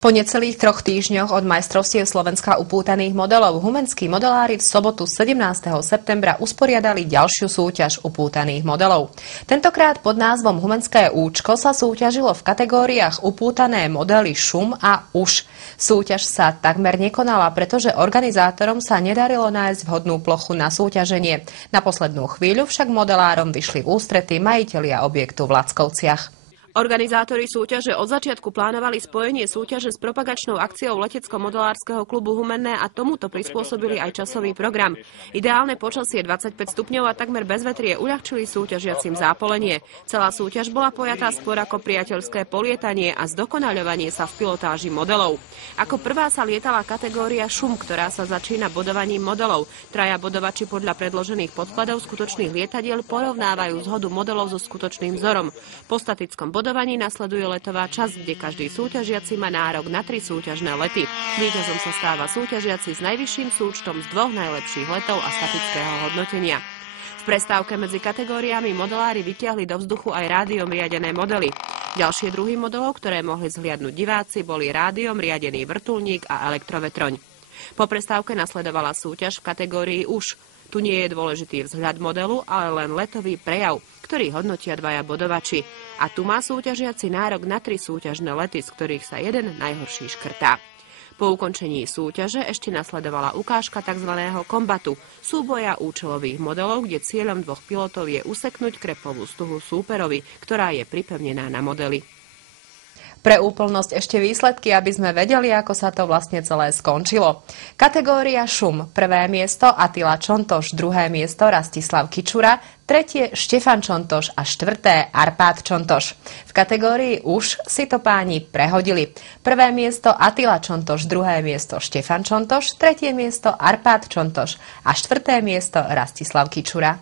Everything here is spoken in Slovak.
Po necelých 3 týždňoch od majstrovstiev Slovenska upútaných modelov humenskí modelári v sobotu 17. septembra usporiadali ďalšiu súťaž upútaných modelov. Tentokrát pod názvom Humenské účko sa súťažilo v kategóriách upútané modely šum a už. Súťaž sa takmer nekonala, pretože organizátorom sa nedarilo nájsť vhodnú plochu na súťaženie. Na poslednú chvíľu však modelárom vyšli v ústrety majitelia objektu v Lackovciach. Organizátori súťaže od začiatku plánovali spojenie súťaže s propagačnou akciou letecko-modelárskeho klubu Humenné a tomuto prispôsobili aj časový program. Ideálne počasie 25 stupňov a takmer bezvetrie uľahčili súťažiacim zápolenie. Celá súťaž bola pojatá skôr ako priateľské polietanie a zdokonaľovanie sa v pilotáži modelov. Ako prvá sa lietala kategória šum, ktorá sa začína bodovaním modelov. Traja bodovači podľa predložených podkladov skutočných lietadiel porovnávajú zhodu modelov so skutočným vzorom. Po statickom bodovaní nasleduje letová časť, kde každý súťažiaci má nárok na 3 súťažné lety. Víťazom sa stáva súťažiaci s najvyšším súčtom z 2 najlepších letov a statického hodnotenia. V prestávke medzi kategóriami modelári vytiahli do vzduchu aj rádiom riadené modely. Ďalšie druhy modelov, ktoré mohli zhliadnuť diváci, boli rádiom riadený vrtuľník a elektrovetroň. Po prestávke nasledovala súťaž v kategórii už. Tu nie je dôležitý vzhľad modelu, ale len letový prejav, ktorý hodnotia 2 bodovači. A tu má súťažiaci nárok na 3 súťažné lety, z ktorých sa jeden najhorší škrtá. Po ukončení súťaže ešte nasledovala ukážka tzv. Kombatu, súboja účelových modelov, kde cieľom 2 pilotov je useknúť krepovú stuhu súperovi, ktorá je pripevnená na modely. Pre úplnosť ešte výsledky, aby sme vedeli, ako sa to vlastne celé skončilo. Kategória šum, 1. miesto Attila Čontoš, 2. miesto Rastislav Kičura, 3. Štefan Čontoš a 4. Arpád Čontoš. V kategórii už si to páni prehodili. 1. miesto Attila Čontoš, 2. miesto Štefan Čontoš, 3. miesto Arpád Čontoš a 4. miesto Rastislav Kičura.